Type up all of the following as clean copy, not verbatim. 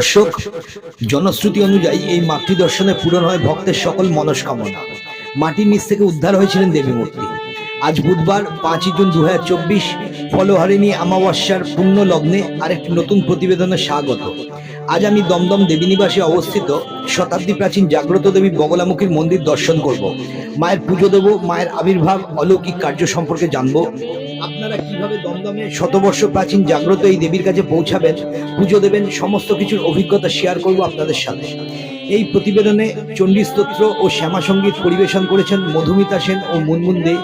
দর্শক, জনশ্রুতি অনুযায়ী এই মাতৃদর্শনে পূরণ হয় ভক্তের সকল মনস্কামনা। মাটির নিচ থেকে উদ্ধার হয়েছিলেন দেবী মূর্তি। আজ বুধবার 5ই জুন 2024 ফলহারিণী অমাবস্যার পুণ্য লগ্নে আরেকটি নতুন প্রতিবেদনে স্বাগত। আজ আমি দমদম দেবীনিবাসে অবস্থিত শতাব্দী প্রাচীন জাগ্রত দেবী বগলামুখীর মন্দির দর্শন করব। মায়ের পুজো দেব, মায়ের আবির্ভাব অলৌকিক কার্য সম্পর্কে জানব। আপনারা কিভাবে দমদমে শতবর্ষ প্রাচীন জাগ্রত এই দেবীর কাছে পৌঁছাবেন, পুজো দেবেন, সমস্ত কিছুর অভিজ্ঞতা শেয়ার করব আপনাদের সাথে। এই প্রতিবেদনে চণ্ডী স্তোত্র ও শ্যামা সঙ্গীত পরিবেশন করেছেন মধুমিতা সেন ও মুনমুন দে।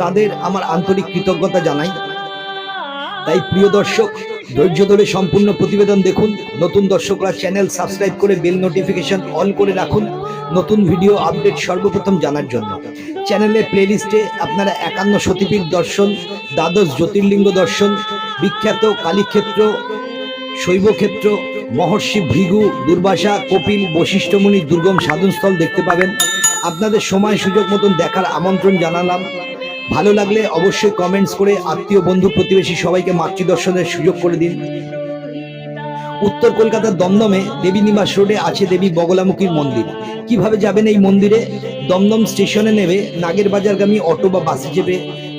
তাদের আমার আন্তরিক কৃতজ্ঞতা জানাই। তাই প্রিয় দর্শক, ধৈর্য ধরে সম্পূর্ণ প্রতিবেদন দেখুন। নতুন দর্শকরা চ্যানেল সাবস্ক্রাইব করে বেল নোটিফিকেশন অল করে রাখুন নতুন ভিডিও আপডেট সর্বপ্রথম জানার জন্য। চ্যানেলের প্লেলিস্টে আপনারা 51 সতীপীঠ দর্শন, দ্বাদশ জ্যোতির্লিঙ্গ দর্শন, বিখ্যাত কালীক্ষেত্র, শৈবক্ষেত্র, মহর্ষি ভৃগু, দুর্বাসা, কপিল, বশিষ্ঠমুনির দুর্গম সাধনস্থল দেখতে পাবেন। আপনাদের সময় সুযোগ মতন দেখার আমন্ত্রণ জানালাম। ভালো লাগলে অবশ্যই কমেন্টস করে আত্মীয় বন্ধু প্রতিবেশী সবাইকে মাতৃদর্শনের সুযোগ করে দিন। উত্তর কলকাতার দমদমে দেবী নিবাস রোডে আছে দেবী বগলামুখীর মন্দির। কিভাবে যাবেন এই মন্দিরে? দমদম স্টেশনে নেমে নাগেরবাজারগামী অটো বা বাসে চেপে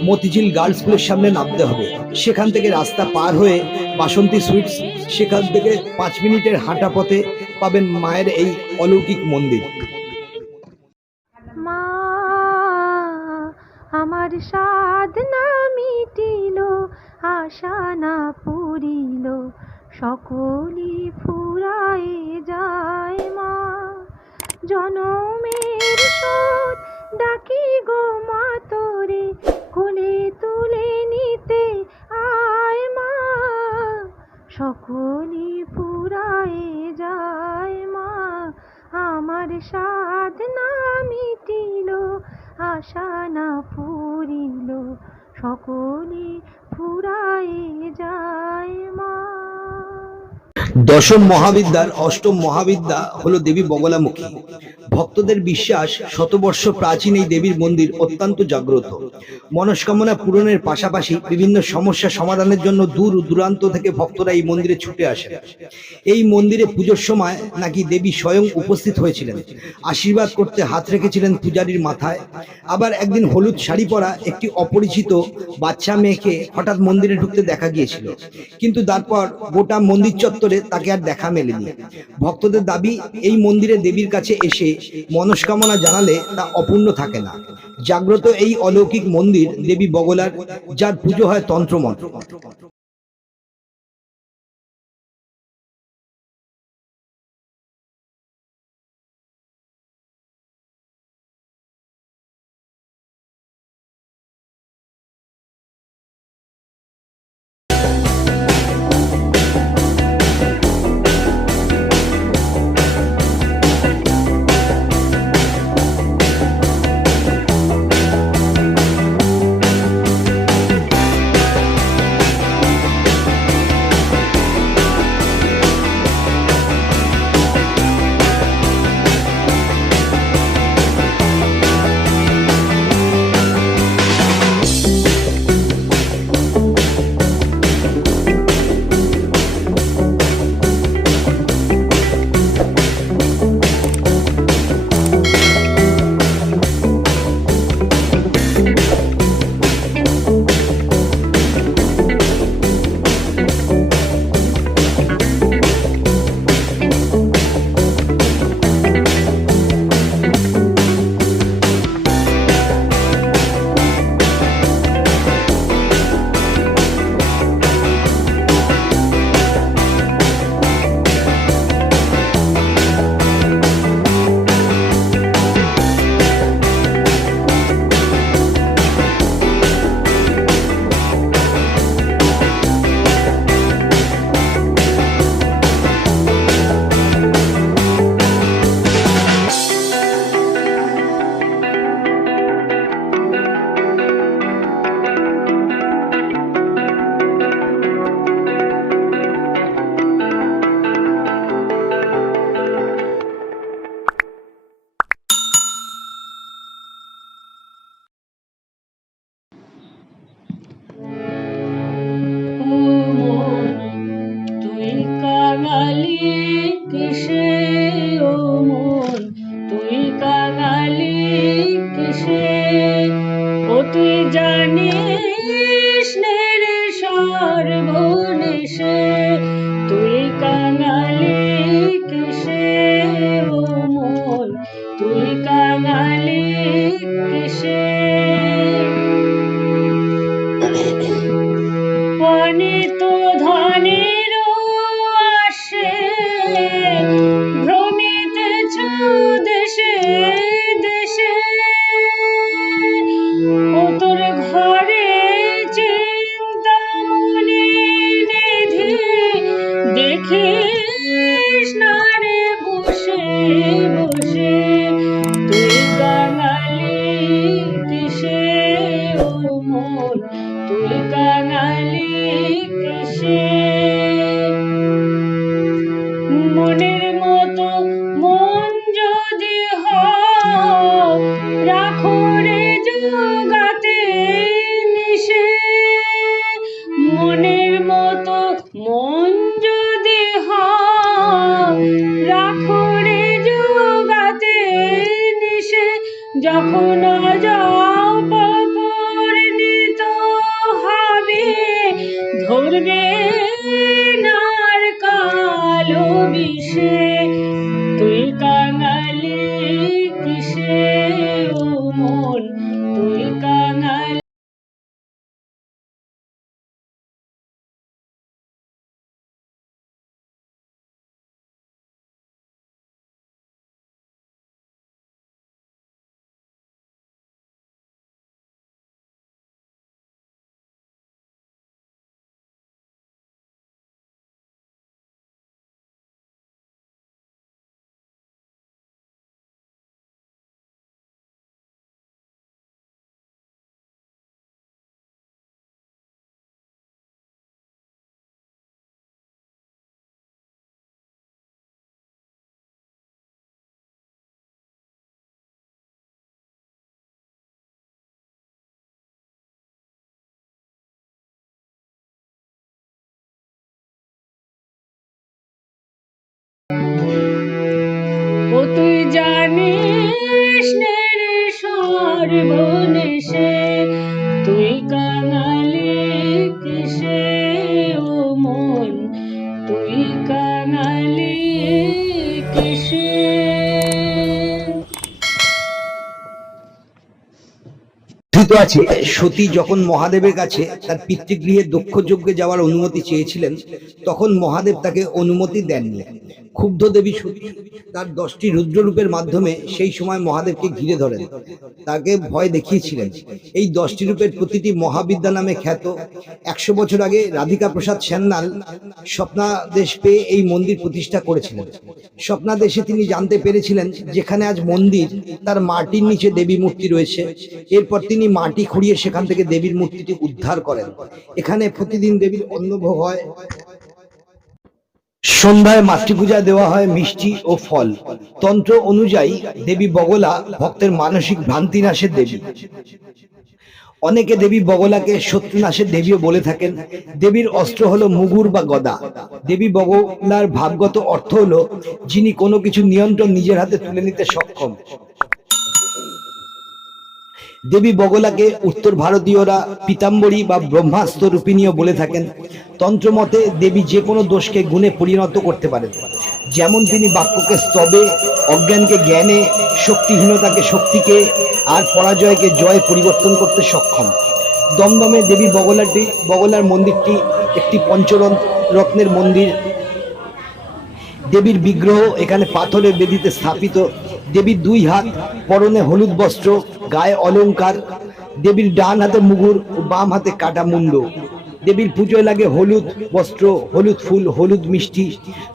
মতিঝিল গার্লস স্কুলের সামনে নামতে হবে। সেখান থেকে রাস্তা পার হয়ে বাসন্তী সুইটস, সেখান থেকে 5 মিনিটের হাঁটা পথে পাবেন মায়ের এই অলৌকিক মন্দির। মা আমার সাধনা মিটিল, আশা না পুরিল, সকলি ফুরায়ে যায়। মা জনমের শোধ ডাকি গো মা তোরে, কোলে তুলে নিতে আয় মা, সকলি ফুরায়ে যায়। মা আমার সাধনা মিটিল, আশা না পুরিল, সকলি ফুরায়ে যায়। মা দশম মহাবিদ্যার অষ্টম মহাবিদ্যা হলো দেবী বগলামুখী। ভক্তদের বিশ্বাস, শতবর্ষ প্রাচীন এই দেবীর মন্দির অত্যন্ত জাগ্রত। মনস্কামনা পূরণের পাশাপাশি বিভিন্ন সমস্যা সমাধানের জন্য দূর দূরান্ত থেকে ভক্তরা এই মন্দিরে ছুটে আসেন। এই মন্দিরে পুজোর সময় নাকি দেবী স্বয়ং উপস্থিত হয়েছিলেন, আশীর্বাদ করতে হাত রেখেছিলেন পূজারীর মাথায়। আবার একদিন হলুদ শাড়ি পরা একটি অপরিচিত বাচ্চা মেয়েকে হঠাৎ মন্দিরে ঢুকতে দেখা গিয়েছিল, কিন্তু তারপর গোটা মন্দির চত্বরে তাকে আর দেখা মেলেনি। ভক্তদের দাবি, এই মন্দিরে দেবীর কাছে এসে মনস্কামনা জানালে তা অপূর্ণ থাকে না। জাগ্রত এই অলৌকিক মন্দির দেবী বগলার, যার পুজো হয় তন্ত্রমন্ত্র। কিসে ও মন, তুই কাঙালি কিসে? ও তুই জানিস নে রে সর্বনেশে, তুই কাঙালি কিসে ও মন, তুই কাঙালি কিসে? অনিত ধনের আসে ভ্রমিতেছ দেশে দেশে, ও তোর ঘরে চিন্তা মনে নিধি দেখিস না রে বসে বসে, তুই কাঙালি কিসে ও মন, তুই কাঙালি কিসে? মনের মতো মন যদি হয় রাখো রে জোগাতে নিশে, মনের মতো মন যদি হয় রাখো রে জোগাতে নিশে, যখন যাও পরিণীত হবে ধরবে নার কালো বিষে, তুই কাঙালি কিসে ও মন, তুই কাঙালি। ও তুই জানিস নে রে সর্বনেশে, তুই কাঙালি কিসে ও মন, তুই কাঙালি কিসে? কথিত আছে সতী যখন মহাদেবের কাছে তার পিতৃগৃহে দক্ষ যজ্ঞে যাওয়ার অনুমতি চেয়েছিলেন, তখন মহাদেব তাকে অনুমতি দেননি। ক্ষুব্ধ দেবী সতী তার 10টি রুদ্ররূপের মাধ্যমে সেই সময় মহাদেবকে ঘিরে ধরেন, তাকে ভয় দেখিয়েছিলেন। এই 10টি রূপের প্রতিটি মহাবিদ্যা নামে খ্যাত। 100 বছর আগে রাধিকা প্রসাদ সান্যাল স্বপ্নাদেশ পেয়ে এই মন্দির প্রতিষ্ঠা করেছিলেন। স্বপ্নাদেশে তিনি জানতে পেরেছিলেন যেখানে আজ মন্দির তার মাটির নিচে দেবী মূর্তি রয়েছে। এরপর তিনি মাটি খুঁড়িয়ে সেখান থেকে দেবীর মূর্তিটি উদ্ধার করেন। এখানে প্রতিদিন দেবীর অন্নভোগ হয়। সন্ধ্যায় মাতৃপূজা দেওয়া হয় মিষ্টি ও ফল। তন্ত্র অনুযায়ী দেবী বগলা ভক্তের মানসিক ভ্রান্তি নাশের দেবী। অনেকে দেবী বগলাকে শত্রুনাশের দেবীও বলে থাকেন। দেবীর অস্ত্র হলো মুগুর বা গদা। দেবী বগলার ভাবগত অর্থ হলো যিনি কোনো কিছু নিয়ন্ত্রণ নিজের হাতে তুলে নিতে সক্ষম। দেবী বগলাকে উত্তর ভারতীয়রা পীতাম্বরী বা ব্রহ্মাস্ত্র রূপিণীও বলে থাকেন। তন্ত্রমতে দেবী যে কোনো দোষকে গুণে পরিণত করতে পারেন। যেমন তিনি বাক্যকে স্তবে, অজ্ঞানকে জ্ঞানে, শক্তিহীনতাকে শক্তিকে আর পরাজয়কে জয়ে পরিবর্তন করতে সক্ষম। দমদমে দেবী বগলার মন্দিরটি একটি পঞ্চরত্নের মন্দির। দেবীর বিগ্রহ এখানে পাথরের বেদিতে স্থাপিত। দেবীর 2 হাত, পরনে হলুদ বস্ত্র, গায়ে অলংকার। দেবীর ডান হাতে মুগুর ও বাম হাতে কাটা মুন্ড। দেবীর পুজোয় লাগে হলুদ বস্ত্র, হলুদ ফুল, হলুদ মিষ্টি।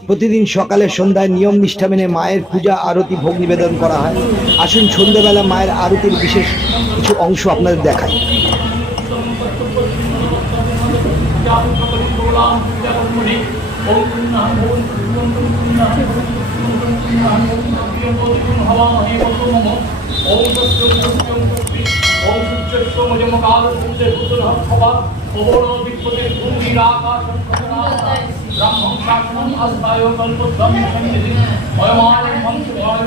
প্রতিদিন সকালে সন্ধ্যায় নিয়ম নিষ্ঠা মেনে মায়ের পূজা আরতি ভোগ নিবেদন করা হয়। আসুন সন্ধ্যাবেলা মায়ের আরতির বিশেষ কিছু অংশ আপনাদের দেখাই। ব্রাহ্মণ শাসনম আস্থায় কল্পদ্রম সন্নিধি অয়মানম মন্ত্রভায়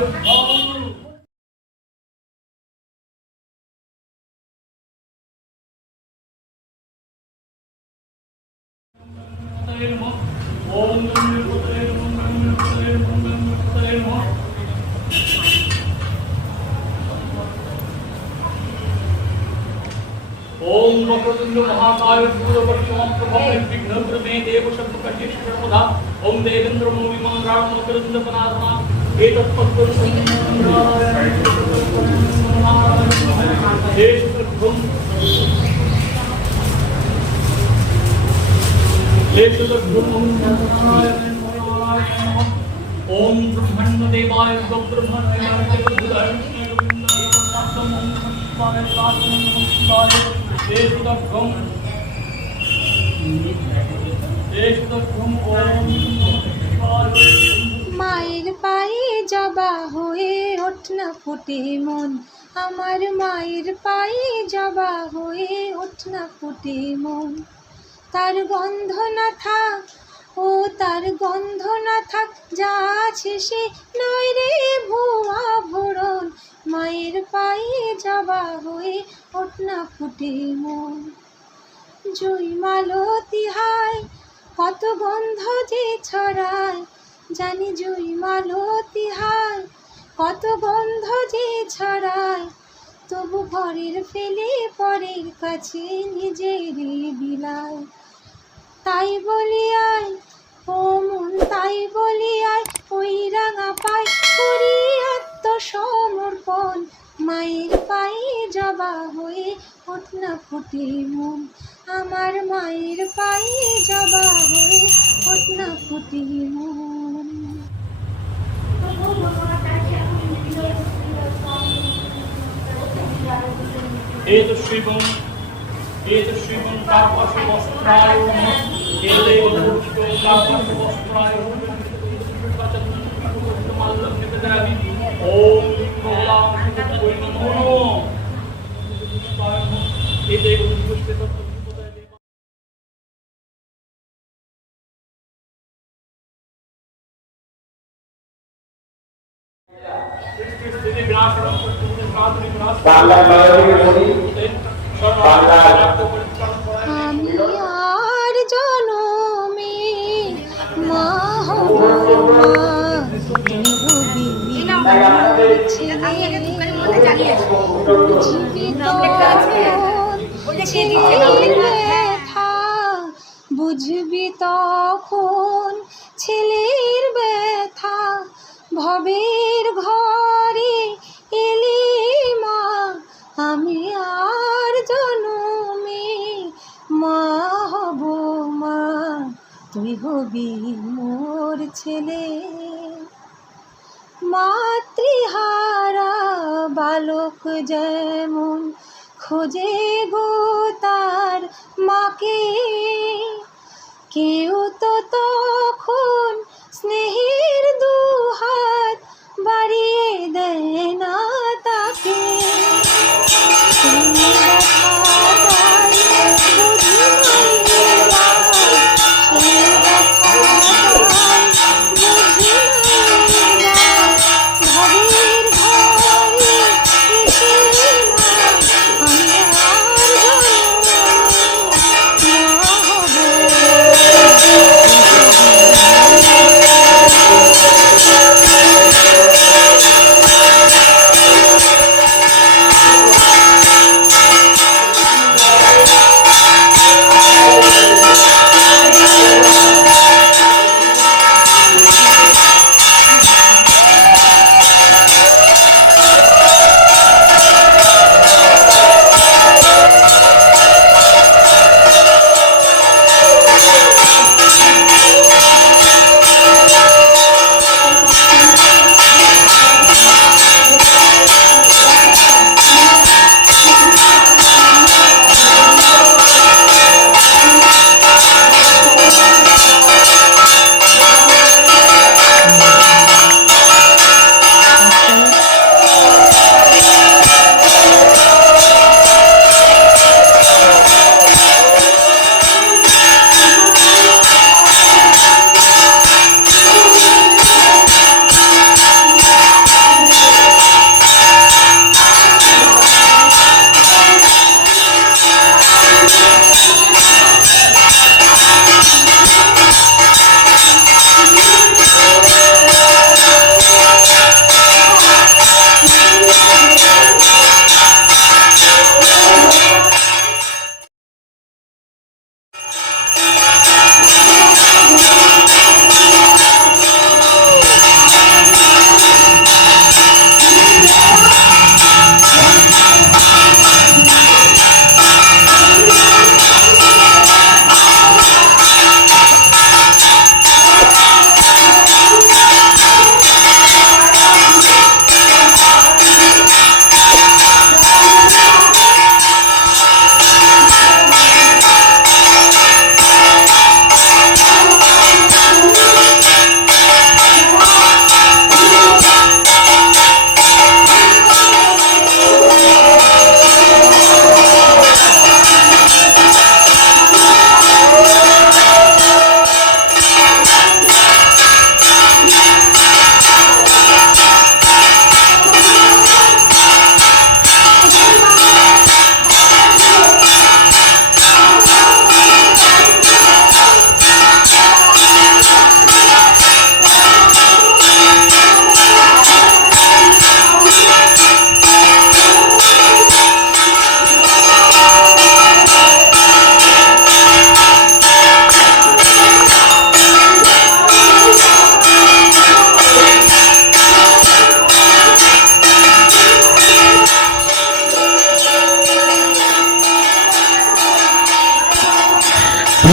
ওম গণপতয়ে নমঃ গণপতয়ে নমঃ গণপতয়ে নমঃ ओम वक्रतुंड महाकाय सूर्यवंशमप्रभव विघ्नप्रमे देवशब्दकटे सर्वदा ओम देवेंद्र मूविमं रामकरंद पनात्मा ओम ब्रह्मण्य देवाय ब्रह्मण्य মায়ের পায়ে জবা হয়ে ওঠ না ফুটে মন, আমার মায়ের পায়ে জবা হয়ে ওঠ না ফুটে মন। তার গন্ধ না থাক, ও তার গন্ধ না থাক, যা আছে সে নয় রে ভুয়া ভরণ। মায়ের পায়ে জবা হয়ে ওঠ না ফুটে মন। জয় মালতী হায়, কত গন্ধ যে ছড়ায়, জানি জয় মালতী হায়, কত গন্ধ যে ছড়ায়। তবু ঘরের ফেলে পরের কাছে নিজেরই বিলায়। তাই বলি আয় ও মন, তাই বলি আয়, ওই রাঙা পায় করি আত্মসমর্পণ। মায়ের পায়ে জবা হয়ে ওঠ না ফুটে মন, আমার মায়ের পায়ে জবা হয়ে ওঠ না ফুটে মন। एतश्रीवं कापाशवस्त्राय एदेव कापाशवस्त्राय ओम भोलाय नमो एदेव আমি আর জনমে মা হব বুঝবি তখন ছেলের ব্যথা। ভবের ঘরে এলি মা, আমি আর জনমে মা হব মা, তুই হবি মোর ছেলে। মাতৃহারা বালক যেমন খোঁজে গো তার মাকে, কেউ তো তখন স্নেহের দুহাত বাড়িয়ে দেয় না তাকে।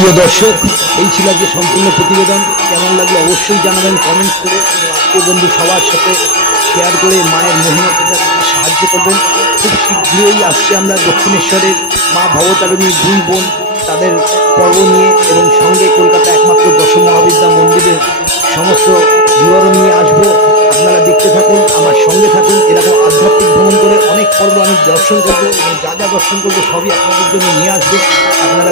প্রিয় দর্শক, এই ছিল আজকে সম্পূর্ণ প্রতিবেদন। কেমন লাগলো অবশ্যই জানাবেন কমেন্টস করে, এবং আত্মীয় বন্ধু সবার সাথে শেয়ার করে মায়ের মহিমা প্রচার করতে সাহায্য করবেন। খুব শীঘ্রই আসছি আমরা দক্ষিণেশ্বরের মা ভবতারিণী দুই বোন তাদের পর্ব নিয়ে, এবং সঙ্গে কলকাতা একমাত্র দশ মহাবিদ্যা মন্দিরের সমস্ত বিবরণ নিয়ে আসবো। আপনারা দেখতে থাকুন, আমার সঙ্গে থাকুন। এরকম আধ্যাত্মিক ভ্রমণ করে অনেক পর্ব আমি দর্শন করবো, এবং যা যা দর্শন করবো সবই আপনাদের জন্য নিয়ে আসবো। আপনারা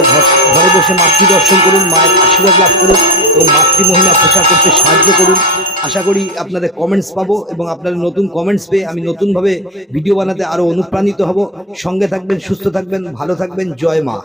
ঘরে বসে মাতৃ দর্শন করুন, মায়ের আশীর্বাদ লাভ করুন, এবং মাতৃমহিমা প্রচার করতে সাহায্য করুন। আশা করি আপনাদের কমেন্টস পাবো, এবং আপনাদের নতুন কমেন্টস পেয়ে আমি নতুনভাবে ভিডিও বানাতে আরও অনুপ্রাণিত হব। সঙ্গে থাকবেন, সুস্থ থাকবেন, ভালো থাকবেন। জয় মা।